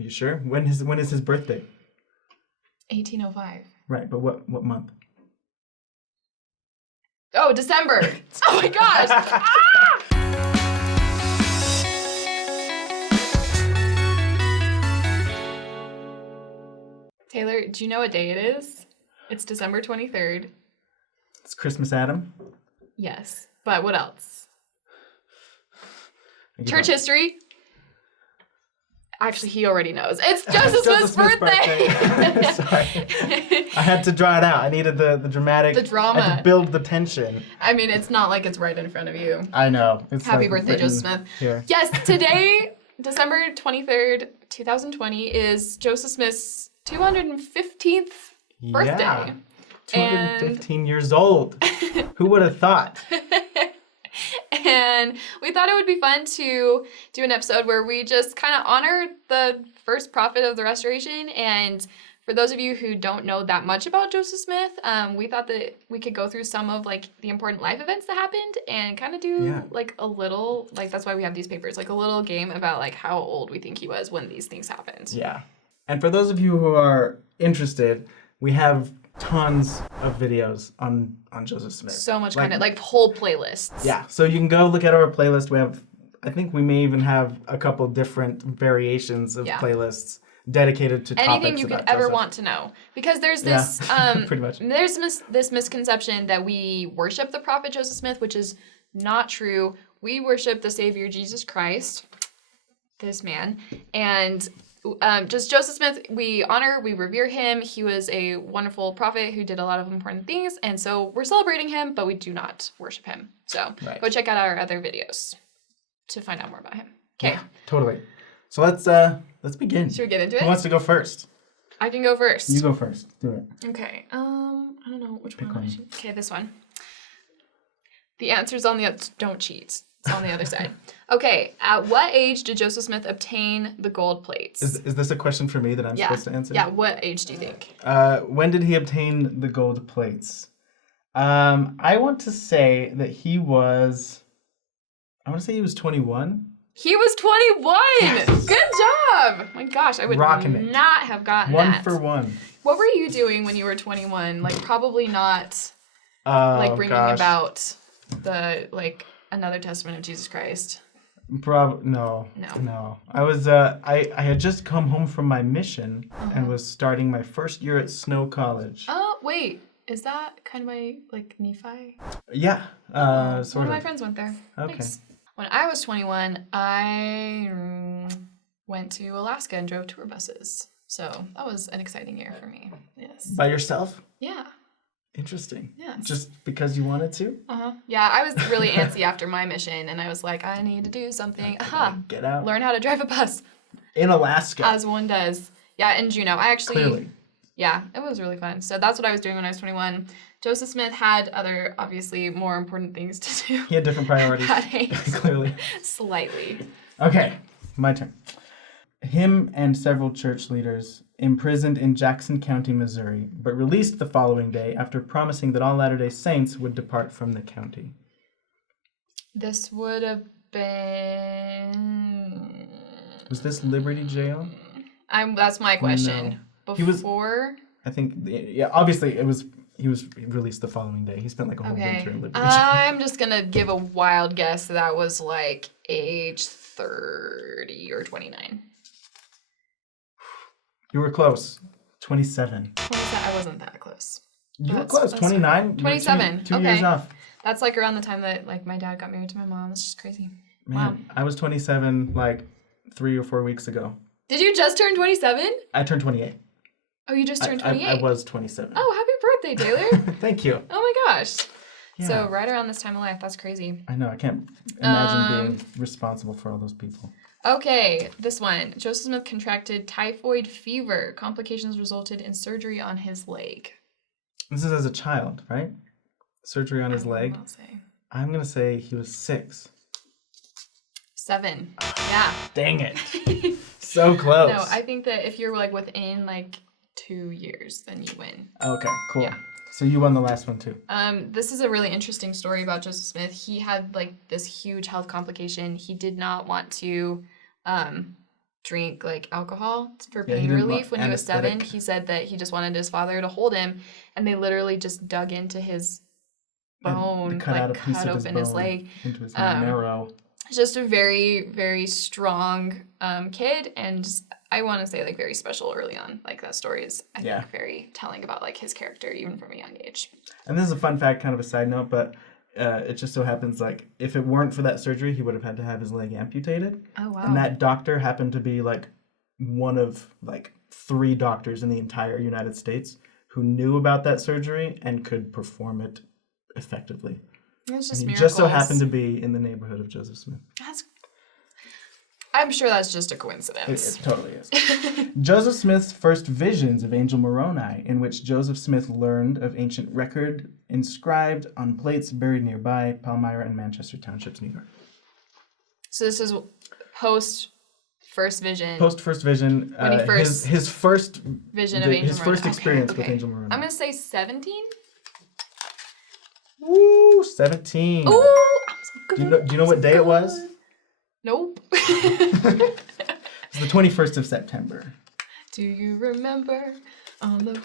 Are you sure? When is his birthday? 1805. Right, but what month? Oh, December. Oh my gosh. Ah! Taylor, do you know what day it is? It's December 23rd. It's Christmas Adam. Yes, but what else? Church history. Actually, he already knows. It's Joseph Smith's birthday. Sorry. I had to draw it out. I needed the dramatic. The drama. I had to build the tension. I mean, it's not like it's right in front of you. I know. It's Happy like birthday, Joseph Smith. Here. Yes, today, December 23rd, 2020, is Joseph Smith's 215th birthday. Yeah. 215 years old. Who would have thought? And we thought it would be fun to do an episode where we just kind of honor the first prophet of the Restoration. And for those of you who don't know that much about Joseph Smith, we thought that we could go through some of like the important life events that happened and kind of do like a little, like that's why we have these papers, like a little game about like how old we think he was when these things happened. Yeah. And for those of you who are interested, we have tons of videos on Joseph Smith. So much content, like whole playlists. Yeah, so you can go look at our playlist. We have, I think we may even have a couple different variations of playlists dedicated to anything topics you could about ever Joseph. want to know. Because there's this, pretty much. There's this misconception that we worship the prophet Joseph Smith, which is not true. We worship the Savior Jesus Christ, this man, and just Joseph Smith, we honor, we revere him. He was a wonderful prophet who did a lot of important things, and so we're celebrating him, but we do not worship him. So go check out our other videos to find out more about him. Okay. Yeah, totally. So let's begin. Should we get into it? Who wants to go first? I can go first. You go first. Do it. Okay. I don't know which one. Okay, this one. The answer's on the don't cheat. It's on the other side. Okay, at what age did Joseph Smith obtain the gold plates? Is this a question for me that I'm supposed to answer? Yeah, what age do you think? When did he obtain the gold plates? I want to say that he was 21. He was 21! Yes. Good job! My gosh, I would not have gotten that. 1 for 1. What were you doing when you were 21? Like, probably not, bringing about the, another testament of Jesus Christ. No. I was I had just come home from my mission and was starting my first year at Snow College. Oh, wait. Is that kind of my Nephi? Yeah. Sort of. One of my friends went there. Okay. Nice. When I was 21, I went to Alaska and drove tour buses. So that was an exciting year for me. Yes. By yourself? Yeah. Interesting. Yeah. Just because you wanted to? Yeah, I was really antsy after my mission, and I was like, I need to do something. Get out. Learn how to drive a bus. In Alaska. As one does. Yeah, in Juneau. I actually... Clearly. Yeah, it was really fun. So that's what I was doing when I was 21. Joseph Smith had other, obviously, more important things to do. He had different priorities. At age. Clearly. Slightly. Okay, my turn. Him and several church leaders imprisoned in Jackson County, Missouri, but released the following day after promising that all Latter-day Saints would depart from the county. This would have been... Was this Liberty Jail? That's my question. No. Before? I think, obviously he was released the following day. He spent like a whole winter in Liberty Jail. I'm just going to give a wild guess that was like age 30 or 29. You were close. 27. 27. I wasn't that close. You were close. 29? 27. Two years off. That's like around the time that like my dad got married to my mom. It's just crazy. Man, wow. I was 27 like 3 or 4 weeks ago. Did you just turn 27? I turned 28. Oh, you just turned 28? I was 27. Oh, happy birthday, Taylor. Thank you. Oh my gosh. Yeah. So right around this time of life, that's crazy. I know, I can't imagine being responsible for all those people. Okay, this one. Joseph Smith contracted typhoid fever. Complications resulted in surgery on his leg. This is as a child, right? Surgery on his leg. I'm going to say he was 6. 7. Yeah. Dang it. So close. No, I think that if you're like within like 2 years, then you win. Okay, cool. Yeah. So you won the last one too. This is a really interesting story about Joseph Smith. He had like this huge health complication. He did not want to drink like alcohol for Yeah, he pain didn't relief want when he was 7. anesthetic. He said that he just wanted his father to hold him, and they literally just dug into his bone, cut out a like piece cut of his open his bone leg. into his marrow. Just a very, very strong kid, and just, I want to say like very special early on. Like that story is, I think, very telling about like his character even from a young age. And this is a fun fact, kind of a side note, but it just so happens like if it weren't for that surgery, he would have had to have his leg amputated. Oh wow! And that doctor happened to be like one of like 3 doctors in the entire United States who knew about that surgery and could perform it effectively. It's just he miracles. just so happened to be in the neighborhood of Joseph Smith. I'm sure that's just a coincidence. It totally is. Joseph Smith's first visions of Angel Moroni, in which Joseph Smith learned of ancient record inscribed on plates buried nearby Palmyra and Manchester Townships, New York. So this is post first vision. Post first vision. When he first his first vision of Angel his first Moroni. experience with Angel Moroni. I'm gonna say 17. Woo, 17. Ooh, I'm so good. Do you know what day it was? Nope. It's the 21st of September. Do you remember on the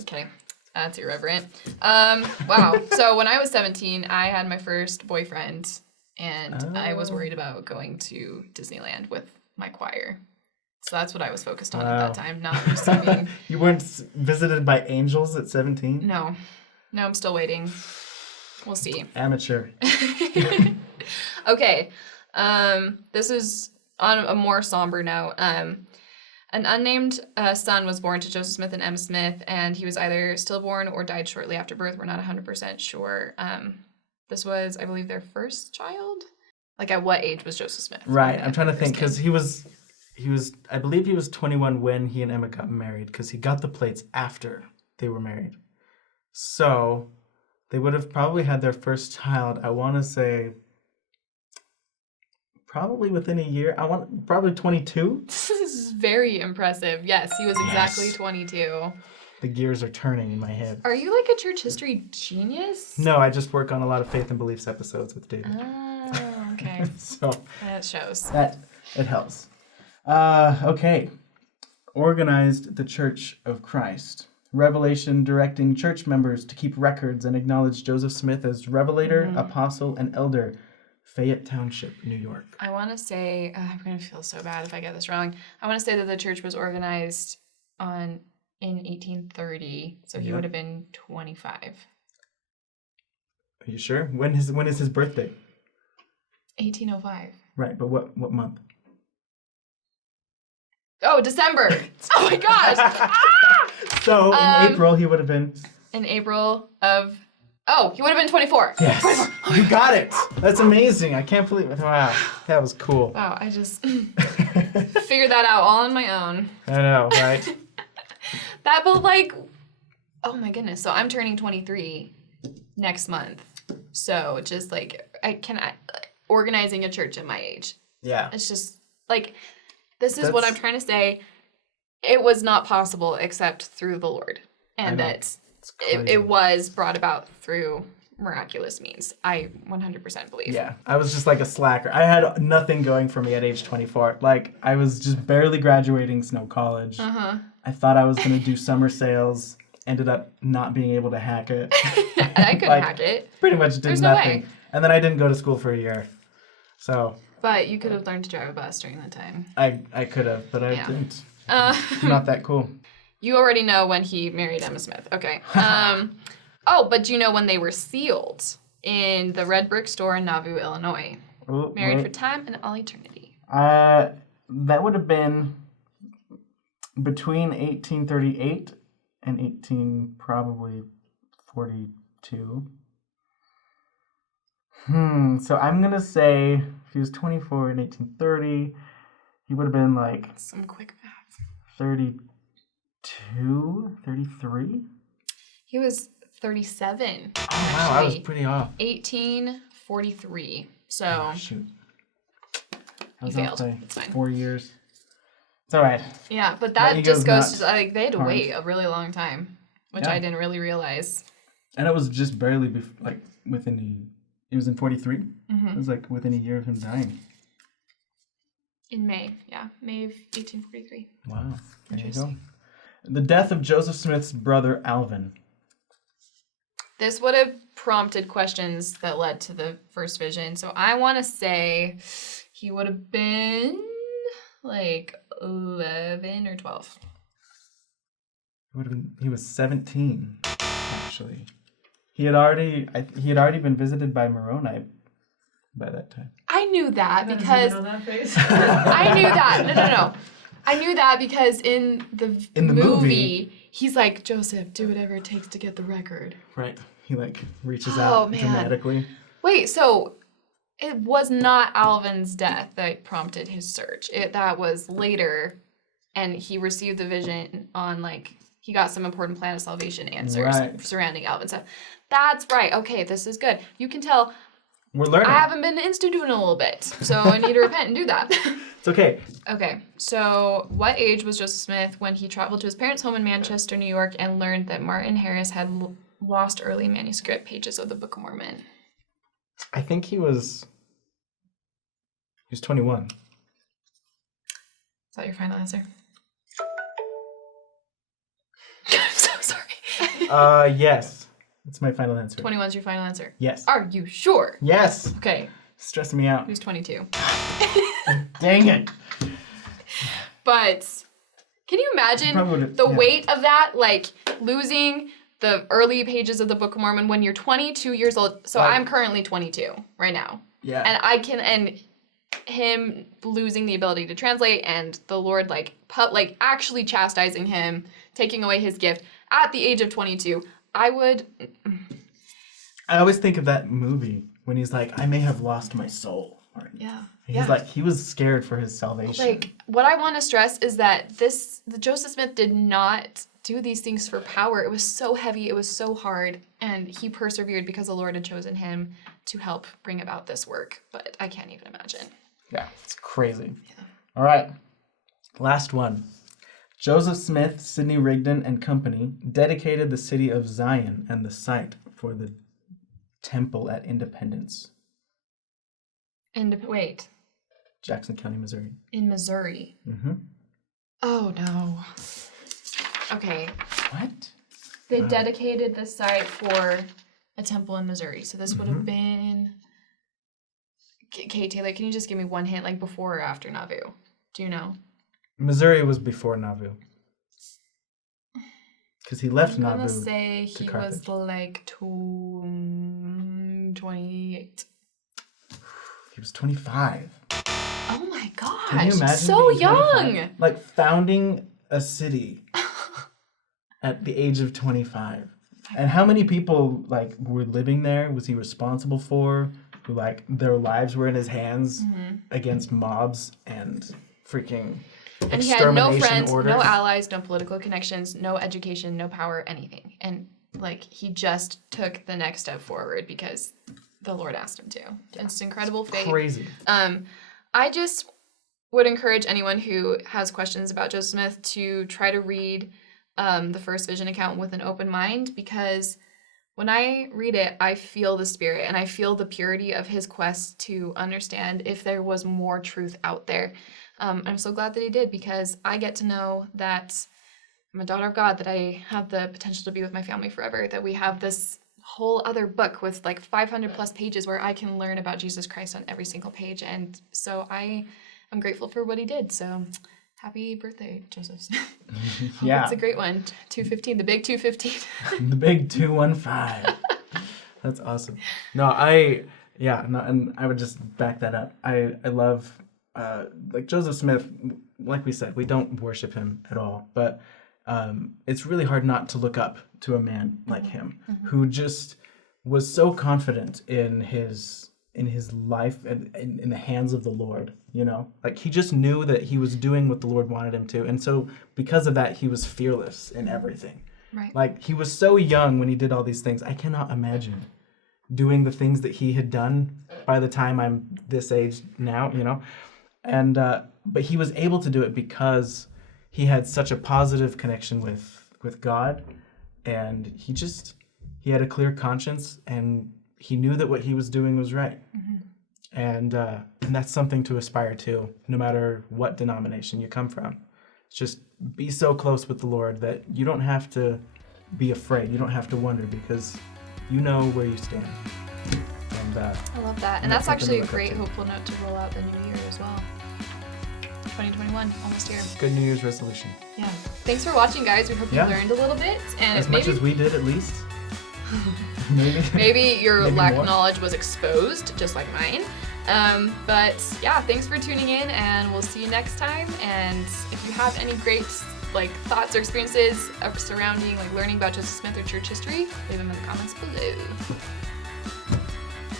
Okay, that's irreverent. Wow. So when I was 17, I had my first boyfriend, and I was worried about going to Disneyland with my choir. So that's what I was focused on at that time, not receiving. You weren't visited by angels at 17? No, I'm still waiting. We'll see. Amateur. Okay, this is on a more somber note. An unnamed son was born to Joseph Smith and Emma Smith, and he was either stillborn or died shortly after birth. We're not 100% sure. This was, I believe, their first child. Like, at what age was Joseph Smith? Right, I'm trying to think, because he was, I believe he was 21 when he and Emma got married, because he got the plates after they were married. So they would have probably had their first child, I want to say, probably within a year. Probably 22. This is very impressive. Yes, he was exactly 22. The gears are turning in my head. Are you like a church history genius? No, I just work on a lot of faith and beliefs episodes with David. Oh, okay. So That shows. it helps. Okay. Organized the Church of Christ. Revelation directing church members to keep records and acknowledge Joseph Smith as revelator, apostle, and elder. Fayette Township, New York. I want to say, I'm going to feel so bad if I get this wrong. I want to say that the church was organized in 1830, so he would have been 25. Are you sure? When is his birthday? 1805. Right, but what month? Oh, December. Oh my gosh. So in April he would have been. In April of. Oh, he would have been 24. Yes. 24. You got it. That's amazing. I can't believe it. Wow. That was cool. Wow, I just figured that out all on my own. I know, right? But like, oh my goodness. So I'm turning 23 next month. So just like, organizing a church at my age. Yeah. It's just like, that's what I'm trying to say. It was not possible except through the Lord. And that it was brought about through miraculous means. I 100% believe. Yeah, I was just like a slacker. I had nothing going for me at age 24. Like, I was just barely graduating Snow College. Uh-huh. I thought I was going to do summer sales. Ended up not being able to hack it. I couldn't hack it. Pretty much did There's nothing. No way. And then I didn't go to school for a year. So. But you could have learned to drive a bus during that time. I could have, but I didn't. Not that cool. You already know when he married Emma Smith. Okay. But do you know when they were sealed? In the Red Brick Store in Nauvoo, Illinois. Ooh, Married for time and all eternity. That would have been between 1838 and 1842. So I'm going to say if he was 24 in 1830, he would have been like... Some quick math. 32, 33? He was 37. Oh, wow, I was pretty off. 1843. So... Oh, shoot. He failed. It's fine. 4 years. It's all right. Yeah, but that just goes to, like, they had to wait a really long time, which I didn't really realize. And it was just barely, within He was in 43? Mm-hmm. It was like within a year of him dying. In May, May of 1843. Wow, there you go. The death of Joseph Smith's brother, Alvin. This would have prompted questions that led to the first vision. So I want to say he would have been like 11 or 12. He was 17, actually. He had already been visited by Moroni by that time. I knew that because on that face. I knew that. No. I knew that because in the movie, he's like, Joseph, do whatever it takes to get the record. Right. He like reaches out dramatically. Wait, so it was not Alvin's death that prompted his search. That was later, and he received the vision on like he got some important plan of salvation answers surrounding Alvin. So that's right. Okay, this is good. You can tell we're learning. I haven't been to Institute in a little bit, so I need to repent and do that. It's okay. Okay, so what age was Joseph Smith when he traveled to his parents' home in Manchester, New York, and learned that Martin Harris had lost early manuscript pages of the Book of Mormon? I think he was 21. Is that your final answer? I'm so sorry. Yes. That's my final answer. 21 is your final answer? Yes. Are you sure? Yes. Okay. Stressing me out. He was 22. Dang it. But can you imagine the weight of that? Like losing the early pages of the Book of Mormon when you're 22 years old. So I'm currently 22 right now. Yeah. And him losing the ability to translate and the Lord like actually chastising him, taking away his gift at the age of 22. I always think of that movie when he's like, I may have lost my soul. Yeah. He's like, he was scared for his salvation. Like, what I want to stress is that the Joseph Smith did not do these things for power. It was so heavy. It was so hard. And he persevered because the Lord had chosen him to help bring about this work. But I can't even imagine. Yeah, it's crazy. Yeah. All right. Last one. Joseph Smith, Sidney Rigdon, and company dedicated the city of Zion and the site for the temple at Independence. Wait. Jackson County, Missouri. In Missouri? Mm-hmm. Oh, no. Okay. What? They dedicated the site for a temple in Missouri. So this would have been... Okay, Taylor, can you just give me one hint, like before or after Nauvoo? Do you know? Missouri was before Nauvoo. Because he left Nauvoo. I'm going to say he Carthage. was like 28. He was 25. Oh my gosh. Can you imagine so being 25? young. Like founding a city at the age of 25. And how many people like were living there? Was he responsible for? Who like their lives were in his hands against mobs and freaking and he had no friends, orders. no allies, no political connections, no education, no power, anything. And like he just took the next step forward because the Lord asked him to. Yeah. It's incredible faith. Crazy. I just would encourage anyone who has questions about Joseph Smith to try to read the First Vision account with an open mind, because when I read it, I feel the spirit and I feel the purity of his quest to understand if there was more truth out there. I'm so glad that he did, because I get to know that I'm a daughter of God, that I have the potential to be with my family forever, that we have this whole other book with like 500 plus pages where I can learn about Jesus Christ on every single page. And so I'm grateful for what he did. So happy birthday, Joseph Smith. Yeah. It's a great one. 215, the big 215. The big 215. That's awesome. And I would just back that up. I love, like Joseph Smith, like we said, we don't worship him at all, but it's really hard not to look up to a man like him, who just was so confident in his life and in the hands of the Lord, you know? Like he just knew that he was doing what the Lord wanted him to. And so because of that, he was fearless in everything. Right. Like he was so young when he did all these things. I cannot imagine doing the things that he had done by the time I'm this age now, you know? And but he was able to do it because he had such a positive connection with God, and he had a clear conscience, and he knew that what he was doing was right. And that's something to aspire to, no matter what denomination you come from. Just be so close with the Lord that you don't have to be afraid. You don't have to wonder, because you know where you stand. And I love that. And that's actually a great hopeful note to roll out the new year as well. 2021, almost here. Good New Year's resolution. Yeah. Thanks for watching, guys. We hope you learned a little bit. And as much as we did, at least. Maybe your maybe lack more. of knowledge was exposed, just like mine. But yeah, thanks for tuning in, and we'll see you next time. And if you have any great thoughts or experiences surrounding learning about Joseph Smith or church history, leave them in the comments below.